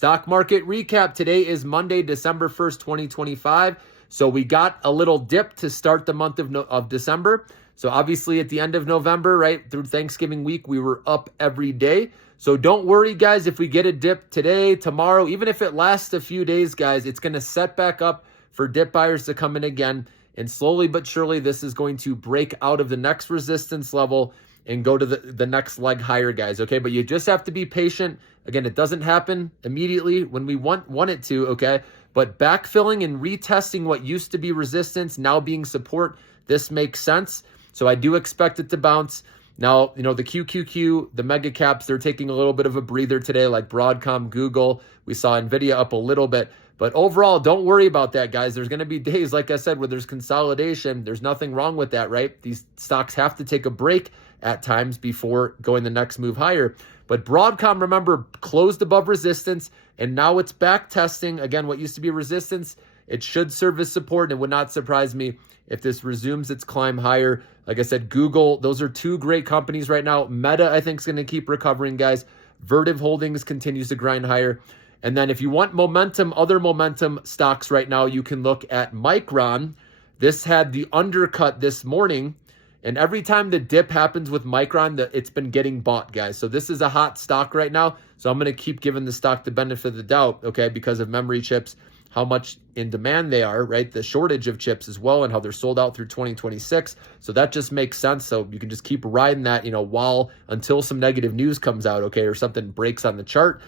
Stock market recap. Today is Monday, December 1st, 2025. So we got a little dip to start the month of December. So obviously at the end of November, right, through Thanksgiving week, we were up every day. So don't worry, guys, if we get a dip today, tomorrow, even if it lasts a few days, guys, it's going to set back up for dip buyers to come in again. And slowly but surely, this is going to break out of the next resistance level and go to the next leg higher, guys, okay? But you just have to be patient. Again, it doesn't happen immediately when we want it to, okay? But backfilling and retesting what used to be resistance, now being support, this makes sense. So I do expect it to bounce. Now, you know, the QQQ, the mega caps, they're taking a little bit of a breather today, like Broadcom, Google. We saw NVIDIA up a little bit. But overall, don't worry about that, guys. There's going to be days, like I said, where there's consolidation. There's nothing wrong with that, right? These stocks have to take a break at times before going the next move higher. But Broadcom, remember, closed above resistance, and now it's back testing. Again, what used to be resistance, it should serve as support, and it would not surprise me if this resumes its climb higher. Like I said, Google, those are two great companies right now. Meta, I think, is going to keep recovering, guys. Vertiv Holdings continues to grind higher. And then if you want momentum, other momentum stocks right now, you can look at Micron. This had the undercut this morning. And every time the dip happens with Micron, it's been getting bought, guys. So this is a hot stock right now. So I'm going to keep giving the stock the benefit of the doubt, okay, because of memory chips, how much in demand they are, right? The shortage of chips as well, and how they're sold out through 2026. So that just makes sense. So you can just keep riding that, you know, until some negative news comes out, okay, or something breaks on the chart.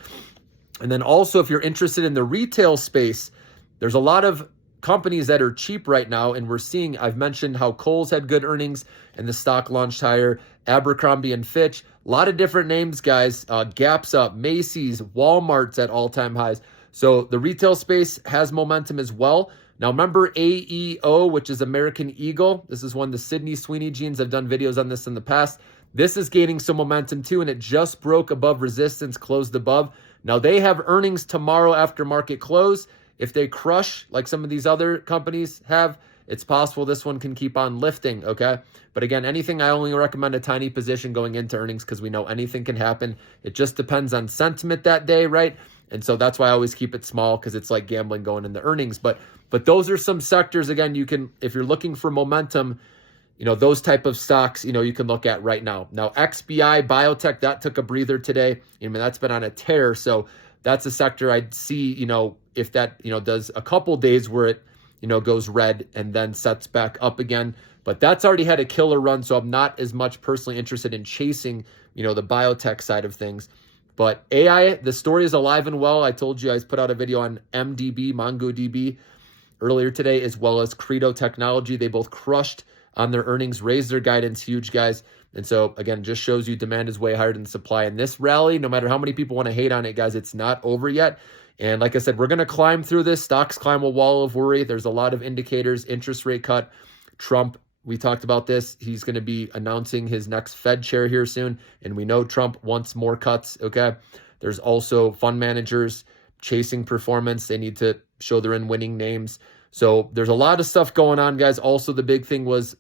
And then also, if you're interested in the retail space, there's a lot of companies that are cheap right now. And we're seeing, I've mentioned how Kohl's had good earnings and the stock launched higher. Abercrombie and Fitch, a lot of different names, guys. Gap's up, Macy's, Walmart's at all-time highs. So the retail space has momentum as well. Now, remember AEO, which is American Eagle. This is one of the Sydney Sweeney jeans. I've done videos on this in the past. This is gaining some momentum too, and it just broke above resistance, closed above. Now, they have earnings tomorrow after market close. If they crush like some of these other companies have, it's possible this one can keep on lifting, okay? But again, anything, I only recommend a tiny position going into earnings because we know anything can happen. It just depends on sentiment that day, right? And so that's why I always keep it small, because it's like gambling going into earnings. But those are some sectors, again, you can, if you're looking for momentum, you know, those type of stocks, you know, you can look at right now. Now, XBI, biotech, that took a breather today. I mean, that's been on a tear. So that's a sector I'd see, you know, if that, you know, does a couple days where it, you know, goes red and then sets back up again. But that's already had a killer run. So I'm not as much personally interested in chasing, you know, the biotech side of things. But AI, the story is alive and well. I told you, I put out a video on MDB, MongoDB earlier today, as well as Credo Technology. They both crushed on their earnings, raised their guidance, huge, guys. And so, again, just shows you demand is way higher than supply. And this rally, no matter how many people want to hate on it, guys, it's not over yet. And like I said, we're going to climb through this. Stocks climb a wall of worry. There's a lot of indicators, interest rate cut. Trump, we talked about this. He's going to be announcing his next Fed chair here soon. And we know Trump wants more cuts, okay? There's also fund managers chasing performance. They need to show they're in winning names. So there's a lot of stuff going on, guys. Also, the big thing was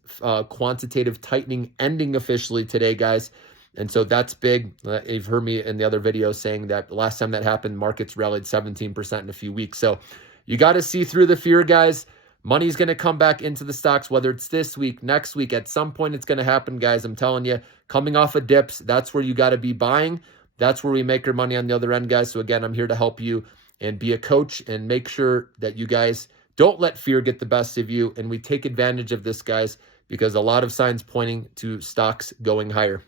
quantitative tightening ending officially today, guys. And so that's big. You've heard me in the other videos saying that the last time that happened, markets rallied 17% in a few weeks. So you got to see through the fear, guys. Money's going to come back into the stocks, whether it's this week, next week. At some point, it's going to happen, guys. I'm telling you, coming off of dips, that's where you got to be buying. That's where we make our money on the other end, guys. So again, I'm here to help you and be a coach and make sure that you guys don't let fear get the best of you. And we take advantage of this, guys, because a lot of signs pointing to stocks going higher.